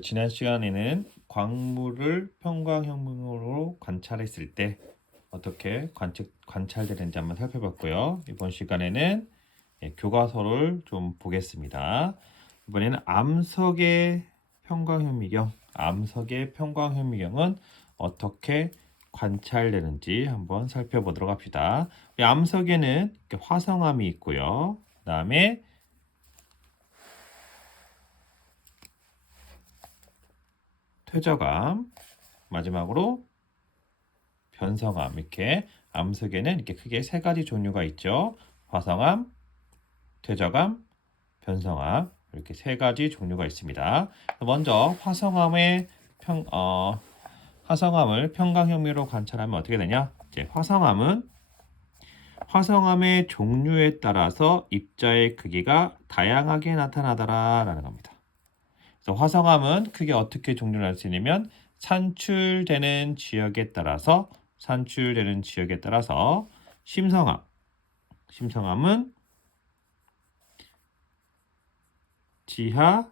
지난 시간에는 광물을 평광형으로 관찰했을 때 어떻게 관찰되는지 한번 살펴봤고요. 이번 시간에는 교과서를 좀 보겠습니다. 이번에는 암석의 평광현미경은 어떻게 관찰되는지 한번 살펴보도록 합시다. 이 암석에는 이렇게 화성암이 있고요. 그 다음에 퇴적암, 마지막으로 변성암, 이렇게 암석에는 이렇게 크게 세 가지 종류가 있죠. 화성암, 퇴적암, 변성암, 이렇게 세 가지 종류가 있습니다. 먼저 화성암을 평광현미로 관찰하면 어떻게 되냐? 이제 화성암의 종류에 따라서 입자의 크기가 다양하게 나타나더라라는 겁니다. 그래서 화성암은 크게 어떻게 종류를 할 수 있냐면 산출되는 지역에 따라서 심성암은 지하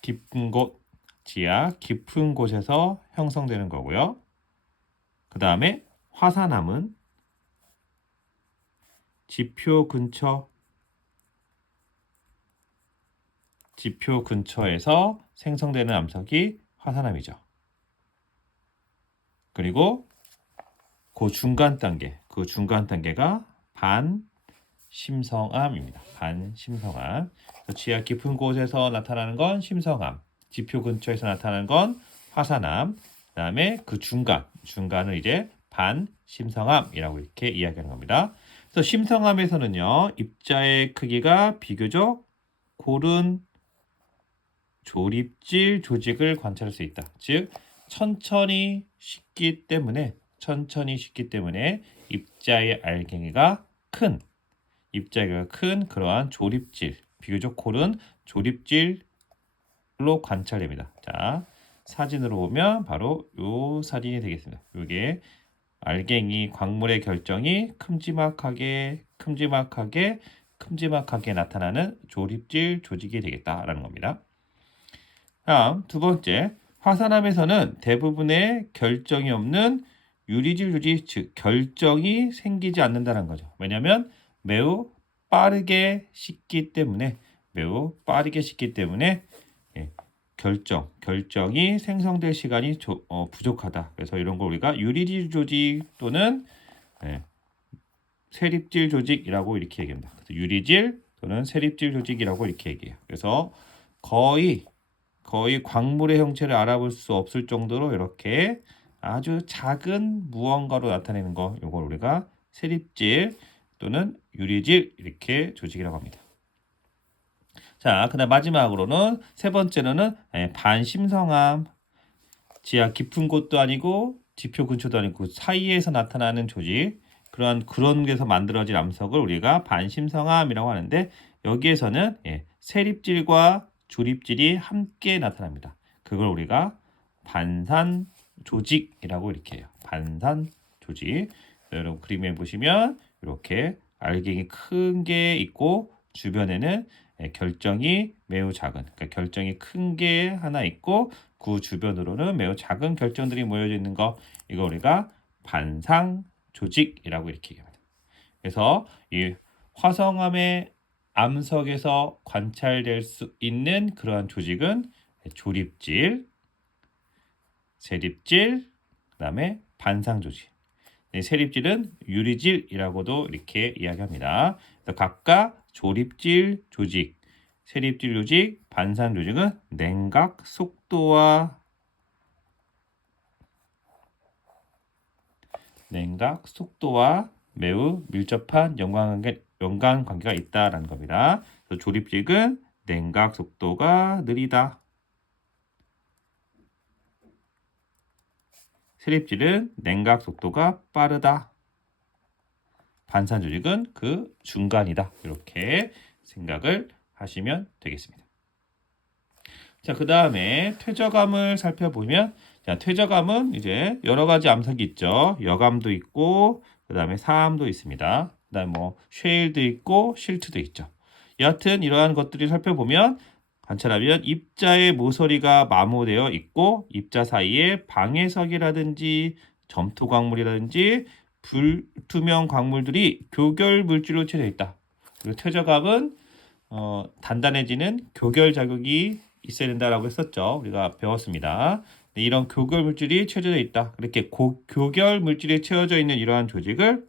깊은 곳에서 형성되는 거고요. 그 다음에 화산암은 지표 근처에서 생성되는 암석이 화산암이죠. 그리고 그 중간 단계가 반심성암입니다. 반심성암. 지하 깊은 곳에서 나타나는 건 심성암, 지표 근처에서 나타나는 건 화산암, 그다음에 그 중간을 이제 반심성암이라고 이렇게 이야기하는 겁니다. 그래서 심성암에서는요, 입자의 크기가 비교적 고른 조립질 조직을 관찰할 수 있다. 즉 천천히 식기 때문에 입자의 알갱이가 큰 그러한 비교적 고른 조립질로 관찰됩니다. 자, 사진으로 보면 바로 요 사진이 되겠습니다. 요게 알갱이 광물의 결정이 큼지막하게 나타나는 조립질 조직이 되겠다라는 겁니다. 다음 두 번째, 화산암에서는 대부분의 결정이 없는 유리질 조직, 즉 결정이 생기지 않는다는 거죠. 왜냐하면 매우 빠르게 식기 때문에 예, 결정이 생성될 시간이 부족하다. 그래서 이런 걸 우리가 유리질 조직 또는 세립질 조직이라고 이렇게 얘기합니다. 그래서 유리질 또는 세립질 조직이라고 이렇게 얘기해요. 그래서 거의 광물의 형체를 알아볼 수 없을 정도로 이렇게 아주 작은 무언가로 나타내는 거, 이걸 우리가 세립질 또는 유리질 이렇게 조직이라고 합니다. 자, 그다음 마지막으로는 세 번째로는 반심성암, 지하 깊은 곳도 아니고 지표 근처도 아니고 그 사이에서 나타나는 조직, 그런 데서 만들어진 암석을 우리가 반심성암이라고 하는데, 여기에서는 세립질과 조립질이 함께 나타납니다. 그걸 우리가 반산 조직이라고 이렇게 해요. 반산 조직. 여러분 그림에 보시면 이렇게 알갱이 큰 게 있고 주변에는 결정이 매우 작은, 그러니까 결정이 큰 게 하나 있고 그 주변으로는 매우 작은 결정들이 모여져 있는 거, 이거 우리가 반상 조직이라고 이렇게 얘기합니다. 그래서 이 화성암의 암석에서 관찰될 수 있는 그러한 조직은 조립질, 세립질, 그다음에 반상 조직. 세립질은 유리질이라고도 이렇게 이야기합니다. 그래서 각각 조립질 조직, 세립질 조직, 반상 조직은 냉각 속도와 매우 밀접한 연관관계가 있다라는 겁니다. 그래서 조립질은 냉각 속도가 느리다. 세립질은 냉각 속도가 빠르다. 반산 조직은 그 중간이다. 이렇게 생각을 하시면 되겠습니다. 자, 그 다음에 퇴적암을 살펴보면, 자, 퇴적암은 이제 여러 가지 암석이 있죠. 여감도 있고, 그 다음에 사암도 있습니다. 그 다음에 쉐일도 있고, 실트도 있죠. 여하튼 이러한 것들이 살펴보면 관찰하면 입자의 모서리가 마모되어 있고 입자 사이에 방해석이라든지 점토 광물이라든지 불투명 광물들이 교결 물질로 채워져 있다. 그리고 퇴적압은 단단해지는 교결 자극이 있어야 된다라고 했었죠. 우리가 배웠습니다. 이런 교결 물질이 채워져 있다. 이렇게 교결 물질이 채워져 있는 이러한 조직을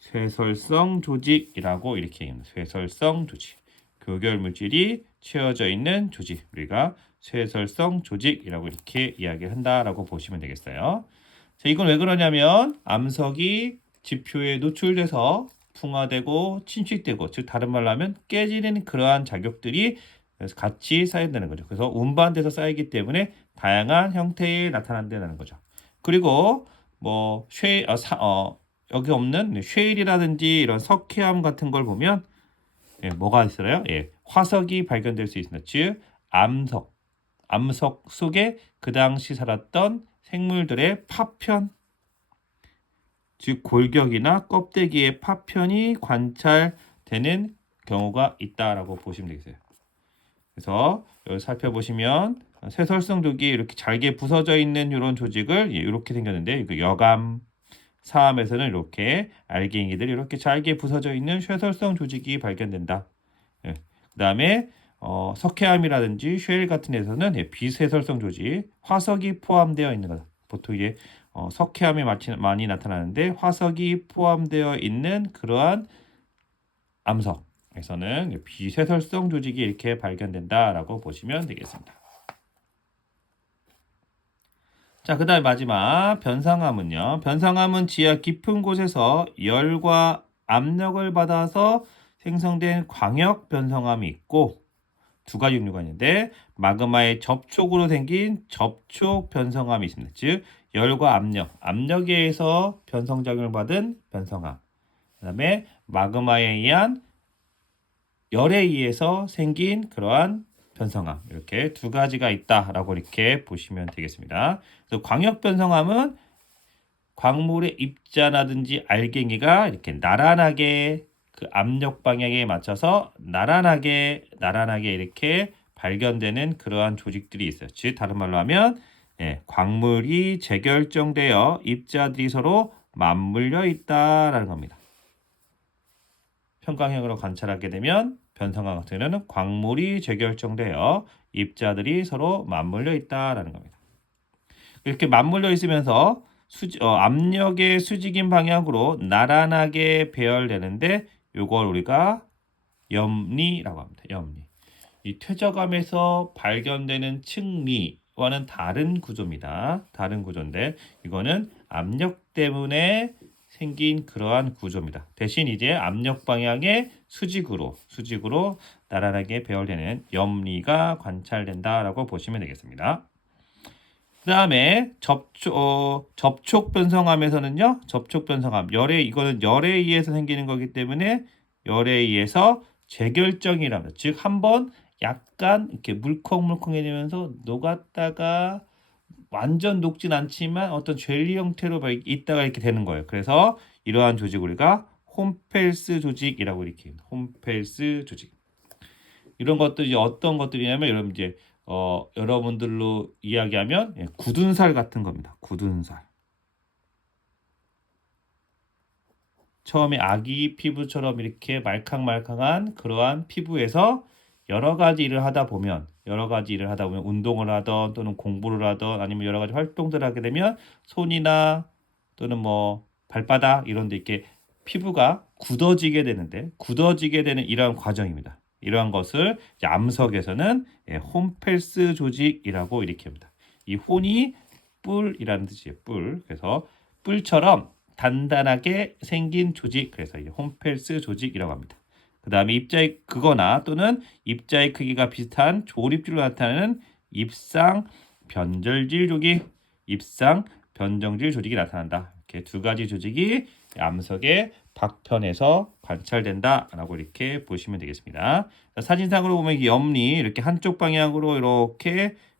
쇠설성 조직이라고 이렇게 얘기합니다. 쇠설성 조직. 교결 물질이 채워져 있는 조직. 우리가 쇠설성 조직이라고 이렇게 이야기를 한다라고 보시면 되겠어요. 자, 이건 왜 그러냐면 암석이 지표에 노출돼서 풍화되고 침식되고, 즉 다른 말로 하면 깨지는 그러한 자격들이 같이 쌓인다는 거죠. 그래서 운반돼서 쌓이기 때문에 다양한 형태에 나타난다는 거죠. 그리고 뭐 여기 없는 쉐일이라든지 이런 석회암 같은 걸 보면 뭐가 있어요? 화석이 발견될 수 있습니다. 즉 암석 속에 그 당시 살았던 생물들의 파편, 즉 골격이나 껍데기의 파편이 관찰되는 경우가 있다라고 보시면 되겠어요. 그래서 여기 살펴보시면 쇠설성 조직이 이렇게 잘게 부서져 있는 이런 조직을 이렇게 생겼는데, 이거 여감, 사암에서는 이렇게 알갱이들이 이렇게 잘게 부서져 있는 쇠설성 조직이 발견된다. 그다음에 석회암이라든지 쉐일 같은 데서는 비쇠설성 조직, 화석이 포함되어 있는 거다. 보통 이게 석회암이 많이 나타나는데 화석이 포함되어 있는 그러한 암석에서는 비쇠설성 조직이 이렇게 발견된다라고 보시면 되겠습니다. 자, 그 다음 마지막 변상암은요. 변상암은 지하 깊은 곳에서 열과 압력을 받아서 생성된 광역 변성암이 있고, 두 가지 종류가 있는데 마그마의 접촉으로 생긴 접촉 변성암이 있습니다. 즉 열과 압력에 의해서 변성작용을 받은 변성암, 그 다음에 마그마에 의한 열에 의해서 생긴 그러한 변성암, 이렇게 두 가지가 있다라고 이렇게 보시면 되겠습니다. 그래서 광역 변성암은 광물의 입자라든지 알갱이가 이렇게 나란하게 그 압력 방향에 맞춰서 나란하게 이렇게 발견되는 그러한 조직들이 있어요. 즉 다른 말로 하면 광물이 재결정되어 입자들이 서로 맞물려 있다라는 겁니다. 평광형으로 관찰하게 되면 변성암 같은 경우는 광물이 재결정되어 입자들이 서로 맞물려 있다라는 겁니다. 이렇게 맞물려 있으면서 압력의 수직인 방향으로 나란하게 배열되는데 이걸 우리가 염리라고 합니다. 염리. 이 퇴적암에서 발견되는 층리와는 다른 구조입니다. 다른 구조인데 이거는 압력 때문에 생긴 그러한 구조입니다. 대신 이제 압력 방향의 수직으로 나란하게 배열되는 염리가 관찰된다라고 보시면 되겠습니다. 그 다음에 접촉 변성암에서는요, 접촉 변성암 이거는 열에 의해서 생기는 거기 때문에 열에 의해서 재결정이랍니다. 즉 한번 약간 이렇게 물컹물컹해지면서 녹았다가 완전 녹진 않지만 어떤 젤리 형태로 있다가 이렇게 되는 거예요. 그래서 이러한 조직 우리가 홈펠스 조직이라고 이렇게 합니다. 홈펠스 조직. 이런 것들이 어떤 것들이냐면 여러분 이제 여러분들로 이야기하면 굳은 살 같은 겁니다. 굳은 살. 처음에 아기 피부처럼 이렇게 말캉말캉한 그러한 피부에서 여러 가지 일을 하다 보면 운동을 하던 또는 공부를 하던 아니면 여러 가지 활동들을 하게 되면 손이나 또는 뭐 발바닥 이런 데 이렇게 피부가 굳어지게 되는 이러한 과정입니다. 이러한 것을 이제 암석에서는 홈펠스 조직이라고 이렇게 합니다. 이 혼이 뿔이라는 뜻이에요. 뿔. 그래서 뿔처럼 단단하게 생긴 조직, 그래서 이제 홈펠스 조직이라고 합니다. 그 다음에 입자의 그거나 또는 입자의 크기가 비슷한 조립질로 나타나는 입상 변절질 조직이 나타난다. 이렇게 두 가지 조직이 암석의 박편에서 관찰된다라고 이렇게 보시면 되겠습니다. 사진상으로 보면 이 염리 이렇게 한쪽 방향으로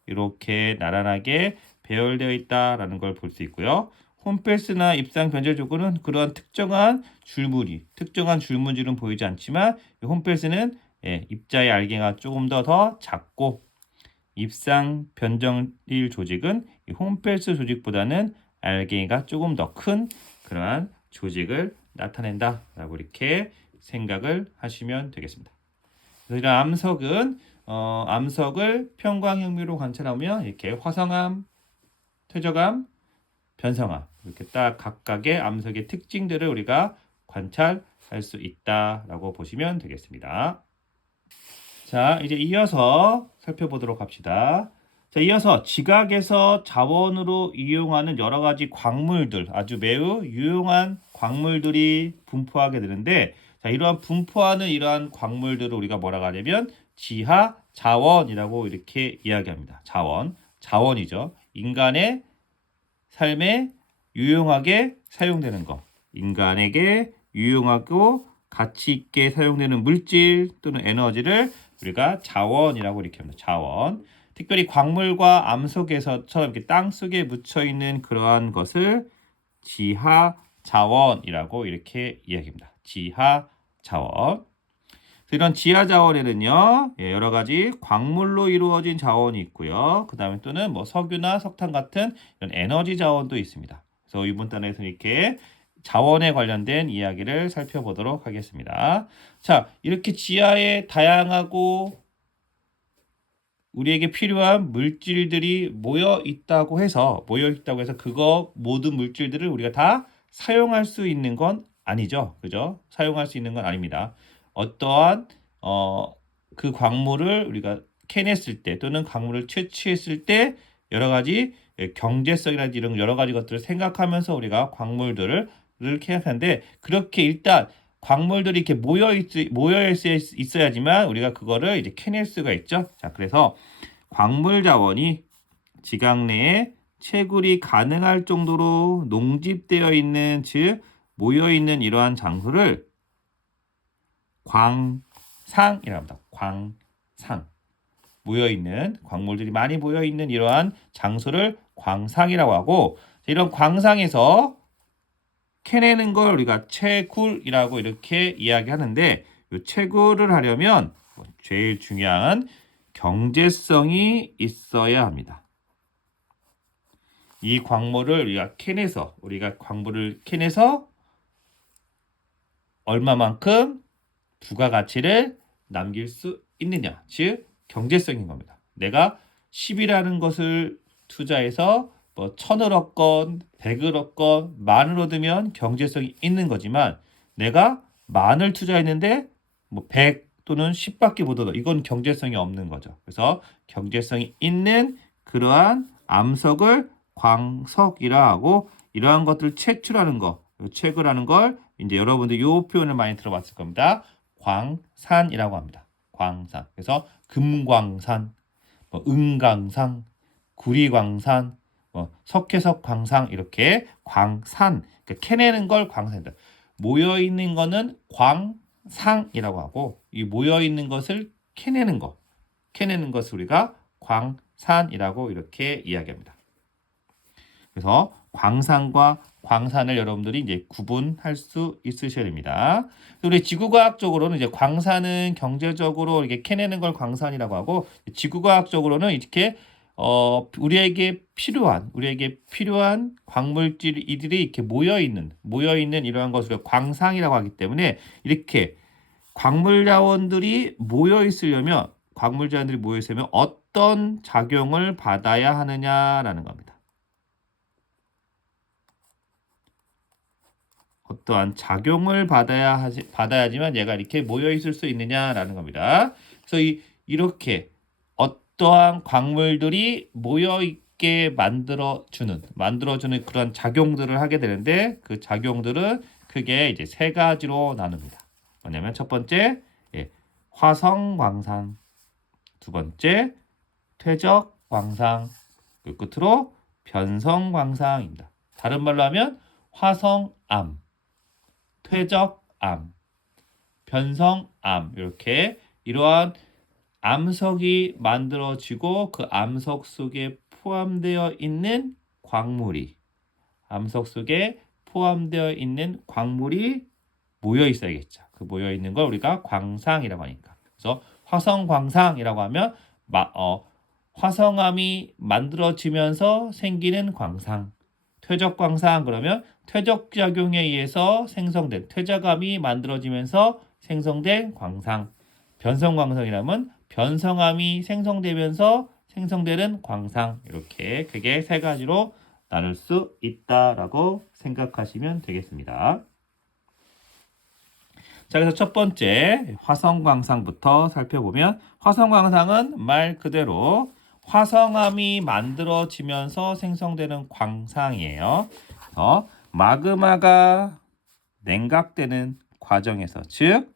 이렇게 나란하게 배열되어 있다라는 걸 볼 수 있고요. 홈펠스나 입상 변절 조건은 그러한 특정한 줄무늬는 보이지 않지만 홈펠스는 입자의 알갱이가 조금 더 작고 입상 변정일 조직은 이 홈펠스 조직보다는 알갱이가 조금 더 큰 그러한 조직을 나타낸다라고 이렇게 생각을 하시면 되겠습니다. 그래서 이런 암석은 암석을 평광형미로 관찰하면 이렇게 화성암, 퇴적암, 변성암 이렇게 딱 각각의 암석의 특징들을 우리가 관찰할 수 있다라고 보시면 되겠습니다. 자, 이제 이어서 살펴보도록 합시다. 자, 이어서 지각에서 자원으로 이용하는 여러 가지 광물들, 아주 매우 유용한 광물들이 분포하게 되는데, 자, 이러한 분포하는 이러한 광물들을 우리가 뭐라고 하냐면 지하 자원이라고 이렇게 이야기합니다. 자원이죠. 인간의 삶에 유용하게 사용되는 것, 인간에게 유용하고 가치 있게 사용되는 물질 또는 에너지를 우리가 자원이라고 이렇게 합니다. 자원. 특별히 광물과 암석에서처럼 이렇게 땅 속에 묻혀 있는 그러한 것을 지하 자원이라고 이렇게 이야기합니다. 지하 자원. 이런 지하 자원에는요, 여러 가지 광물로 이루어진 자원이 있고요. 그 다음에 또는 뭐 석유나 석탄 같은 이런 에너지 자원도 있습니다. 그래서 이번 단에서는 이렇게 자원에 관련된 이야기를 살펴보도록 하겠습니다. 자, 이렇게 지하에 다양하고 우리에게 필요한 물질들이 모여 있다고 해서 그거 모든 물질들을 우리가 다 사용할 수 있는 건 아니죠. 그죠? 사용할 수 있는 건 아닙니다. 어떠한 그 광물을 우리가 캐냈을 때 또는 광물을 채취했을 때 여러 가지 경제성이라든지 이런 여러 가지 것들을 생각하면서 우리가 광물들을 계약하는데 그렇게 일단 광물들이 이렇게 모여 있어야지만 우리가 그거를 이제 캐낼 수가 있죠. 자, 그래서 광물 자원이 지각 내에 채굴이 가능할 정도로 농집되어 있는 즉 모여 있는 이러한 장소를 광상이라고 합니다. 광상. 모여 있는 광물들이 많이 모여 있는 이러한 장소를 광상이라고 하고 이런 광상에서 캐내는 걸 우리가 채굴이라고 이렇게 이야기하는데 이 채굴을 하려면 제일 중요한 경제성이 있어야 합니다. 이 광물을 우리가 광물을 캐내서 얼마만큼 부가가치를 남길 수 있느냐, 즉 경제성인 겁니다. 내가 10이라는 것을 투자해서 뭐 1000을 얻건 100을 얻건 만을 얻으면 경제성이 있는 거지만 내가 만을 투자했는데 뭐 100 또는 10밖에 못 얻어. 이건 경제성이 없는 거죠. 그래서 경제성이 있는 그러한 암석을 광석이라 하고 이러한 것들을 채취하는 거, 채굴하는 걸 이제 여러분들 이 표현을 많이 들어봤을 겁니다. 광산이라고 합니다. 광산. 그래서 금광산, 뭐 은광산, 구리광산, 석회석 광산 이렇게 광산, 그러니까 캐내는 걸 광산이다. 모여 있는 거는 광상이라고 하고 이 모여 있는 것을 캐내는 것을 우리가 광산이라고 이렇게 이야기합니다. 그래서 광산과 광산을 여러분들이 이제 구분할 수 있으셔야 됩니다. 우리 지구과학적으로는 이제 광산은 경제적으로 이렇게 캐내는 걸 광산이라고 하고 지구과학적으로는 이렇게 우리에게 필요한 광물질들이 이렇게 모여 있는 이러한 것을 광상이라고 하기 때문에 이렇게 광물 자원들이 모여 있으려면 어떤 작용을 받아야 하느냐라는 겁니다. 어떠한 작용을 받아야지만 얘가 이렇게 모여 있을 수 있느냐라는 겁니다. 그래서 이렇게 어떠한 광물들이 모여 있게 만들어주는 그런 작용들을 하게 되는데 그 작용들은 크게 이제 세 가지로 나눕니다. 뭐냐면 첫 번째 화성 광산, 두 번째 퇴적 광산, 그 끝으로 변성 광산입니다. 다른 말로 하면 화성암, 퇴적암, 변성암 이렇게 이러한 암석이 만들어지고 그 암석 속에 포함되어 있는 광물이 모여 있어야겠죠. 그 모여 있는 걸 우리가 광상이라고 하니까. 그래서 화성광상이라고 하면 화성암이 만들어지면서 생기는 광상. 퇴적광상 그러면 퇴적작용에 의해서 생성된 퇴적암이 만들어지면서 생성된 광상. 변성광상이라면 변성암이 생성되면서 생성되는 광상. 이렇게 크게 세 가지로 나눌 수 있다라고 생각하시면 되겠습니다. 자, 그래서 첫 번째 화성광상부터 살펴보면 화성광상은 말 그대로 화성암이 만들어지면서 생성되는 광상이에요. 그래서 마그마가 냉각되는 과정에서 즉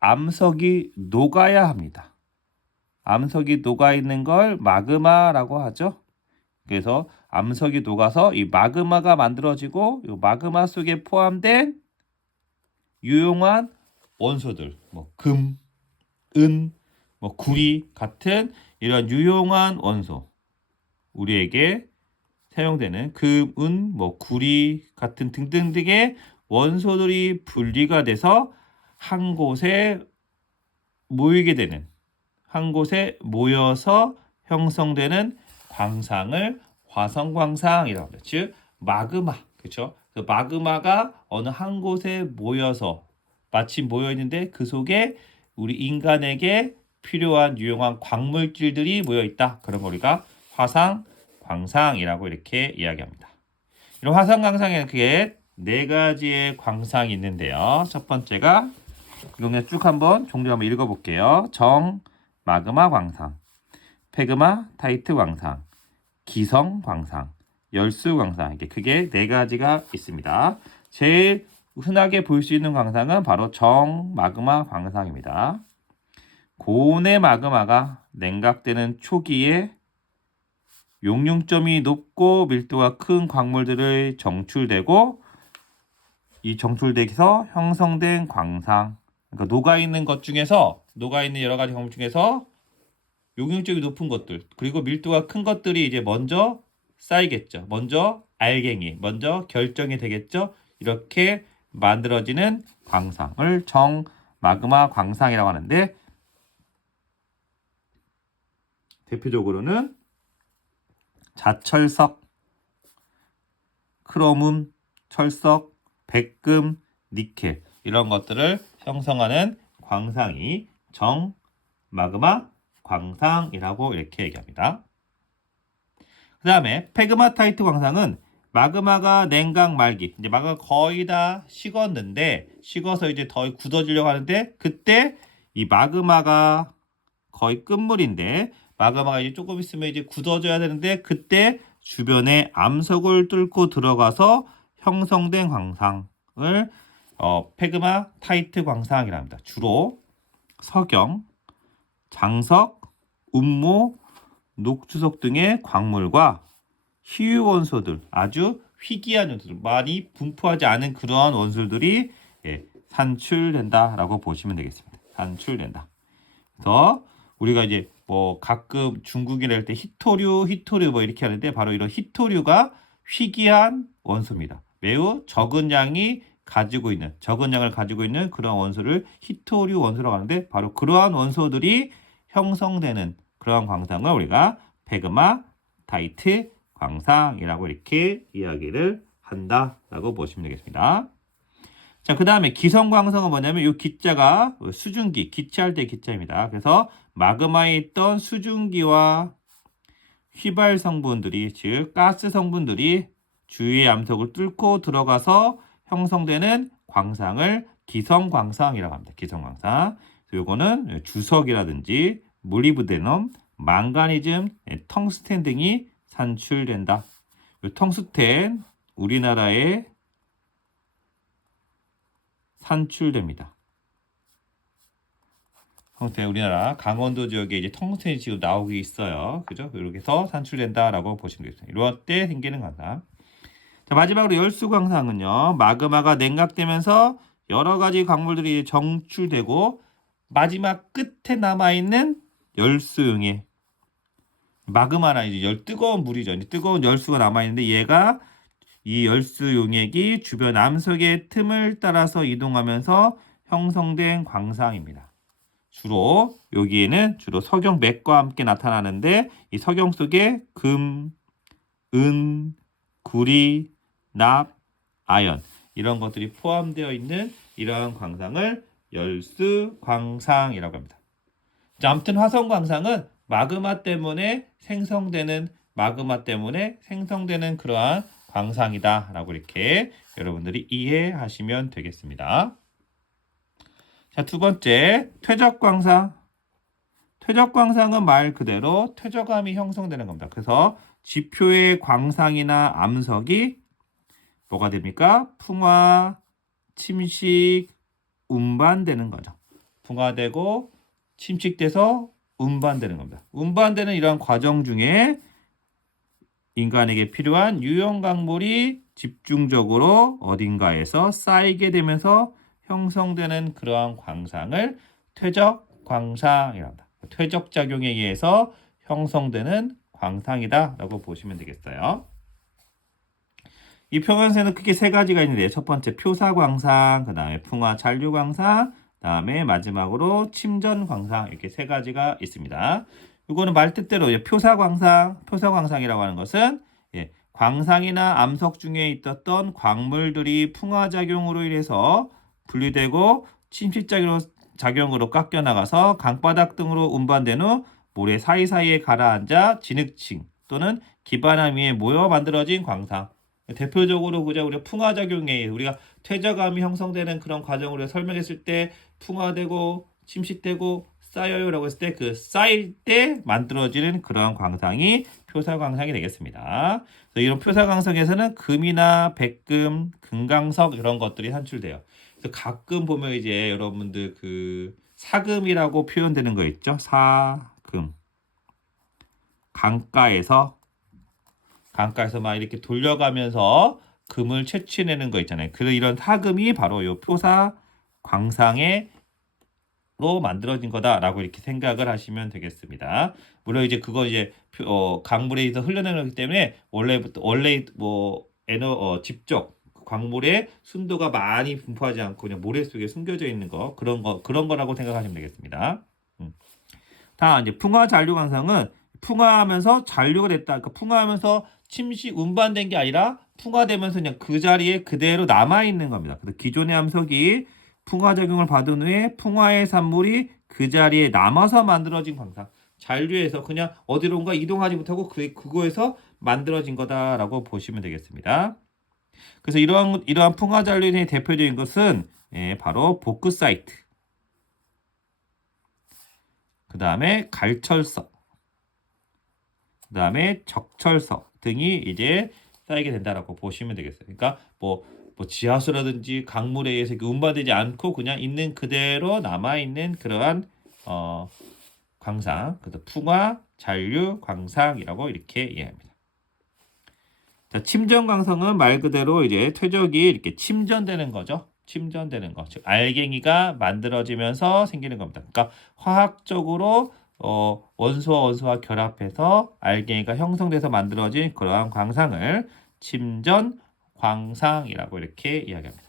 암석이 녹아야 합니다. 암석이 녹아 있는 걸 마그마라고 하죠. 그래서 암석이 녹아서 이 마그마가 만들어지고 이 마그마 속에 포함된 유용한 원소들, 뭐 금, 은, 뭐 구리 같은 이런 유용한 원소, 우리에게 사용되는 금, 은, 뭐 구리 같은 등등등의 원소들이 분리가 돼서 한 곳에 모이게 되는, 한 곳에 모여서 형성되는 광상을 화성광상이라고 합니다. 즉 마그마, 그렇죠? 그 마그마가 어느 한 곳에 모여서 마치 모여 있는데 그 속에 우리 인간에게 필요한 유용한 광물질들이 모여 있다. 그런 걸 우리가 화상광상이라고 이렇게 이야기합니다. 이런 화상광상에는 크게 네 가지의 광상이 있는데요. 첫 번째가 이거 그냥 쭉 한번 종류 한번 읽어볼게요. 정 마그마 광상, 페그마 타이트 광상, 기성 광상, 열수 광상, 이게 크게 네 가지가 있습니다. 제일 흔하게 볼 수 있는 광상은 바로 정 마그마 광상입니다. 고온의 마그마가 냉각되는 초기에 용융점이 높고 밀도가 큰 광물들을 정출되고 이 정출돼서 형성된 광상, 그러니까 녹아있는 것 중에서 녹아있는 여러 가지 광물 중에서 용융점이 높은 것들 그리고 밀도가 큰 것들이 이제 먼저 쌓이겠죠. 먼저 알갱이, 먼저 결정이 되겠죠. 이렇게 만들어지는 광상을 정 마그마 광상이라고 하는데 대표적으로는 자철석, 크롬음, 철석, 백금, 니켈 이런 것들을 형성하는 광상이 정 마그마 광상이라고 이렇게 얘기합니다. 그 다음에 페그마타이트 광상은 마그마가 냉각 말기, 이제 마그마가 거의 다 식었는데 식어서 이제 더 굳어지려고 하는데 그때 이 마그마가 거의 끝물인데 마그마가 이제 조금 있으면 이제 굳어져야 되는데 그때 주변에 암석을 뚫고 들어가서 형성된 광상을 페그마타이트 광상이라고 합니다. 주로 석영, 장석, 운모, 녹주석 등의 광물과 희귀 원소들, 아주 희귀한 원소들, 많이 분포하지 않은 그러한 원소들이 산출된다라고 보시면 되겠습니다. 산출된다. 그래서 우리가 이제 뭐 가끔 중국이나 할 때 히토류 뭐 이렇게 하는데 바로 이런 히토류가 희귀한 원소입니다. 매우 적은 양을 가지고 있는 그런 원소를 히토류 원소라고 하는데 바로 그러한 원소들이 형성되는 그러한 광상을 우리가 페그마타이트 광상이라고 이렇게 이야기를 한다라고 보시면 되겠습니다. 자, 그 다음에 기성광성은 뭐냐면 이 기자가 수증기, 기체할 때 기자입니다. 그래서 마그마에 있던 수증기와 휘발 성분들이, 즉 가스 성분들이 주위의 암석을 뚫고 들어가서 형성되는 광상을 기성광상이라고 합니다. 기성광상. 요거는 주석이라든지 몰리브데넘, 망가니즘, 텅스텐 등이 산출된다. 텅스텐 우리나라에 산출됩니다. 텅스텐 우리나라 강원도 지역에 이제 텅스텐이 지금 나오고 있어요. 그죠? 이렇게 해서 산출된다라고 보시면 되겠습니다. 이럴 때 생기는 광상. 자, 마지막으로 열수 광상은요. 마그마가 냉각되면서 여러 가지 광물들이 정출되고 마지막 끝에 남아 있는 열수용의 마그마나 이제 뜨거운 물이죠. 이제 뜨거운 열수가 남아 있는데 얘가 이 열수 용액이 주변 암석의 틈을 따라서 이동하면서 형성된 광상입니다. 주로 여기에는 주로 석영 맥과 함께 나타나는데 이 석영 속에 금, 은, 구리, 납, 아연 이런 것들이 포함되어 있는 이러한 광상을 열수 광상이라고 합니다. 자, 아무튼 화성 광상은 마그마 때문에 생성되는 그러한 광상이다라고 이렇게 여러분들이 이해하시면 되겠습니다. 자, 두 번째 퇴적 광상. 퇴적 광상은 말 그대로 퇴적암이 형성되는 겁니다. 그래서 지표의 광상이나 암석이 뭐가 됩니까? 풍화, 침식, 운반되는 거죠. 풍화되고 침식돼서 운반되는 겁니다. 운반되는 이러한 과정 중에 인간에게 필요한 유형 광물이 집중적으로 어딘가에서 쌓이게 되면서 형성되는 그러한 광상을 퇴적 광상이라고 합니다. 퇴적 작용에 의해서 형성되는 광상이다라고 보시면 되겠어요. 이 표현에는 크게 세 가지가 있는데 첫 번째 표사광상, 그 다음에 풍화 잔류광상, 그 다음에 마지막으로 침전광상 이렇게 세 가지가 있습니다. 이거는 말 뜻대로 표사광상이라고 하는 것은 광상이나 암석 중에 있었던 광물들이 풍화작용으로 인해서 분리되고 침식작용으로 깎여나가서 강바닥 등으로 운반된 후 모래 사이사이에 가라앉아 진흙층 또는 기반함 위에 모여 만들어진 광상. 대표적으로 우리가 풍화작용에 의해 우리가 퇴적암이 형성되는 그런 과정으로 설명했을 때 풍화되고 침식되고 쌓여요라고 했을 때 그 쌓일 때 만들어지는 그러한 광상이 표사광상이 되겠습니다. 그래서 이런 표사광상에서는 금이나 백금, 금강석 이런 것들이 산출돼요. 그래서 가끔 보면 이제 여러분들 그 사금이라고 표현되는 거 있죠? 사금. 강가에서 막 이렇게 돌려가면서 금을 채취내는 거 있잖아요. 이런 사금이 바로 이 표사 광상으로 만들어진 거다라고 이렇게 생각을 하시면 되겠습니다. 물론 이제 그거 이제 강물에 의해서 흘러내는 거기 때문에 원래 직접 광물의 순도가 많이 분포하지 않고 그냥 모래 속에 숨겨져 있는 그런 거라고 생각하시면 되겠습니다. 다음 이제 풍화 잔류 광상은 풍화하면서 잔류가 됐다. 그러니까 풍화하면서 침식 운반된 게 아니라 풍화되면서 그냥 그 자리에 그대로 남아 있는 겁니다. 그래서 기존의 암석이 풍화 작용을 받은 후에 풍화의 산물이 그 자리에 남아서 만들어진 광상. 잔류에서 그냥 어디론가 이동하지 못하고 그거에서 만들어진 거다라고 보시면 되겠습니다. 그래서 이러한 풍화 잔류의 대표적인 것은 바로 보크사이트. 그 다음에 갈철석. 그 다음에 적철석 등이 이제 쌓이게 된다라고 보시면 되겠어요. 그러니까 뭐 지하수라든지 강물에 의해서 운반되지 않고 그냥 있는 그대로 남아있는 그러한 광상, 그래서 풍화, 잔류, 광상이라고 이렇게 이해합니다. 자, 침전 광상은 말 그대로 이제 퇴적이 이렇게 침전되는 거죠. 침전되는 거, 즉 알갱이가 만들어지면서 생기는 겁니다. 그러니까 화학적으로 원소와 원소와 결합해서 알갱이가 형성돼서 만들어진 그러한 광상을 침전 광상이라고 이렇게 이야기합니다.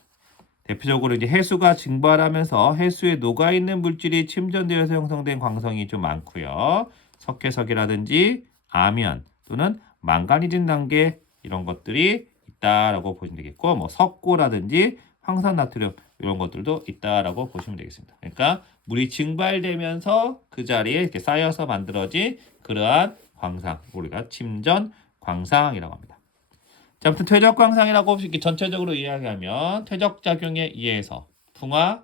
대표적으로 이제 해수가 증발하면서 해수에 녹아 있는 물질이 침전되어서 형성된 광성이 좀 많고요. 석회석이라든지 아면 또는 망가니즘 단계 이런 것들이 있다라고 보시면 되겠고, 뭐 석고라든지 황산나트륨 이런 것들도 있다라고 보시면 되겠습니다. 그러니까 물이 증발되면서 그 자리에 이렇게 쌓여서 만들어진 그러한 광상, 우리가 침전 광상이라고 합니다. 자, 아무튼 퇴적 광상이라고 이렇게 전체적으로 이야기하면 퇴적 작용에 의해서 풍화,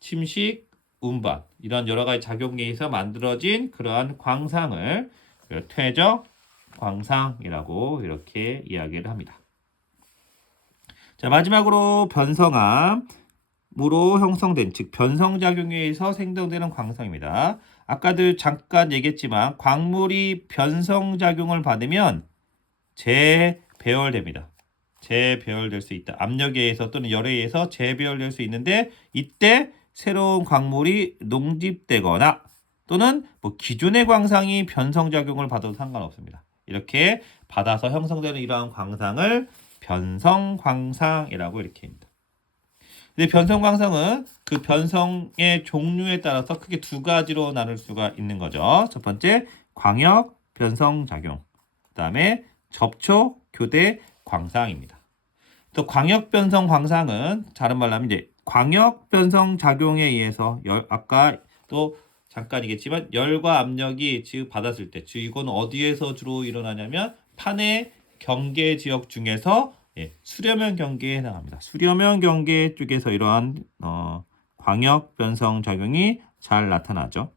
침식, 운반 이런 여러 가지 작용에 의해서 만들어진 그러한 광상을 퇴적 광상이라고 이렇게 이야기를 합니다. 자, 마지막으로 변성암으로 형성된, 즉 변성작용에 의해서 생성되는 광상입니다. 아까도 잠깐 얘기했지만 광물이 변성작용을 받으면 재배열됩니다. 재배열될 수 있다. 압력에 의해서 또는 열에 의해서 재배열될 수 있는데 이때 새로운 광물이 농집되거나 또는 기존의 광상이 변성작용을 받아도 상관없습니다. 이렇게 받아서 형성되는 이러한 광상을 변성광상이라고 이렇게 합니다. 근데 변성 광성은 그 변성의 종류에 따라서 크게 두 가지로 나눌 수가 있는 거죠. 첫 번째 광역 변성 작용, 그다음에 접촉 교대 광상입니다. 또 광역 변성 광상은 다른 말로 하면 이제 광역 변성 작용에 의해서 아까 또 잠깐이겠지만 열과 압력이 즉 받았을 때, 즉 이건 어디에서 주로 일어나냐면 판의 경계 지역 중에서 수렴형 경계에 해당합니다. 수렴형 경계 쪽에서 이러한 광역 변성 작용이 잘 나타나죠.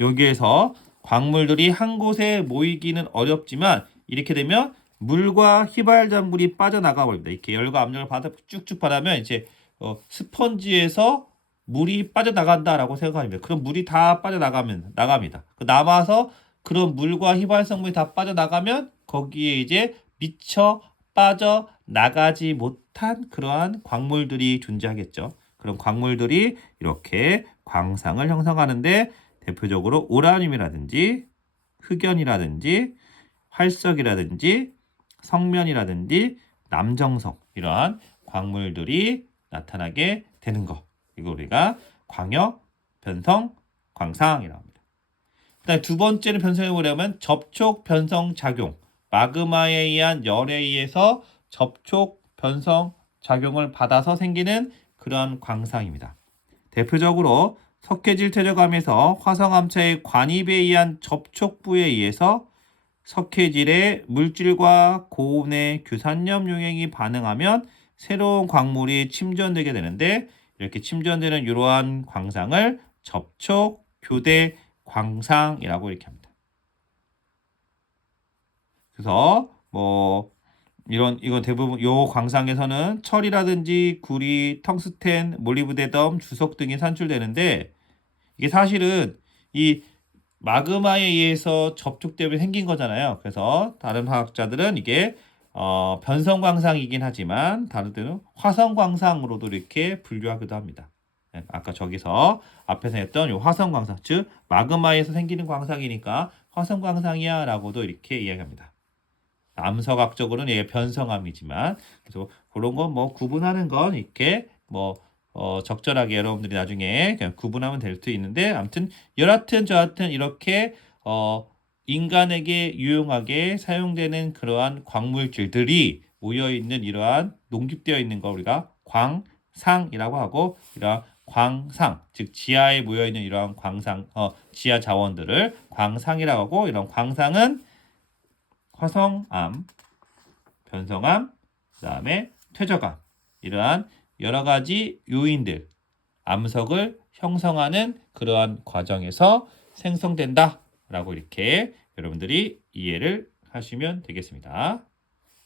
여기에서 광물들이 한 곳에 모이기는 어렵지만 이렇게 되면 물과 휘발전물이 빠져나가 버립니다. 이렇게 열과 압력을 쭉쭉 받으면 이제 스펀지에서 물이 빠져나간다라고 생각합니다. 그럼 물이 다 나갑니다. 남아서 그런 물과 휘발성물이 다 빠져나가면 거기에 이제 미처 빠져나가지 못한 그러한 광물들이 존재하겠죠. 그런 광물들이 이렇게 광상을 형성하는데 대표적으로 우라늄이라든지 흑연이라든지 활석이라든지 성면이라든지 남정석, 이러한 광물들이 나타나게 되는 거, 이거 우리가 광역 변성 광상이라고 합니다. 그다음 두 번째는 변성해 보려면 접촉 변성 작용, 마그마에 의한 열에 의해서 접촉 변성 작용을 받아서 생기는 그러한 광상입니다. 대표적으로 석회질 퇴적암에서 화성암차의 관입에 의한 접촉부에 의해서 석회질의 물질과 고온의 규산염 용액이 반응하면 새로운 광물이 침전되게 되는데, 이렇게 침전되는 이러한 광상을 접촉 교대 광상이라고 이렇게 합니다. 그래서 이건 대부분 요 광상에서는 철이라든지 구리, 텅스텐, 몰리브데넘, 주석 등이 산출되는데, 이게 사실은 이 마그마에 의해서 접촉되면 생긴 거잖아요. 그래서 다른 화학자들은 이게 변성 광상이긴 하지만 다른 때는 화성 광상으로도 이렇게 분류하기도 합니다. 아까 저기서 앞에서 했던 이 화성 광상, 즉 마그마에서 생기는 광상이니까 화성 광상이야라고도 이렇게 이야기합니다. 암석학적으로는 이게 변성암이지만, 그래서 그런 건 구분하는 건 이렇게 적절하게 여러분들이 나중에 그냥 구분하면 될 수 있는데, 아무튼 여하튼 저하튼 이렇게 인간에게 유용하게 사용되는 그러한 광물질들이 모여 있는 이러한 농집되어 있는 거 우리가 광상이라고 하고, 이러한 광상, 즉 지하에 모여 있는 이러한 광상, 지하 자원들을 광상이라고 하고, 이런 광상은 화성암, 변성암, 그다음에 퇴적암, 이러한 여러 가지 요인들, 암석을 형성하는 그러한 과정에서 생성된다라고 이렇게 여러분들이 이해를 하시면 되겠습니다.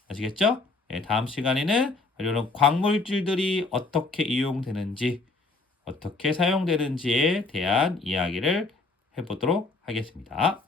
아시겠죠? 다음 시간에는 이런 광물질들이 어떻게 이용되는지, 어떻게 사용되는지에 대한 이야기를 해보도록 하겠습니다.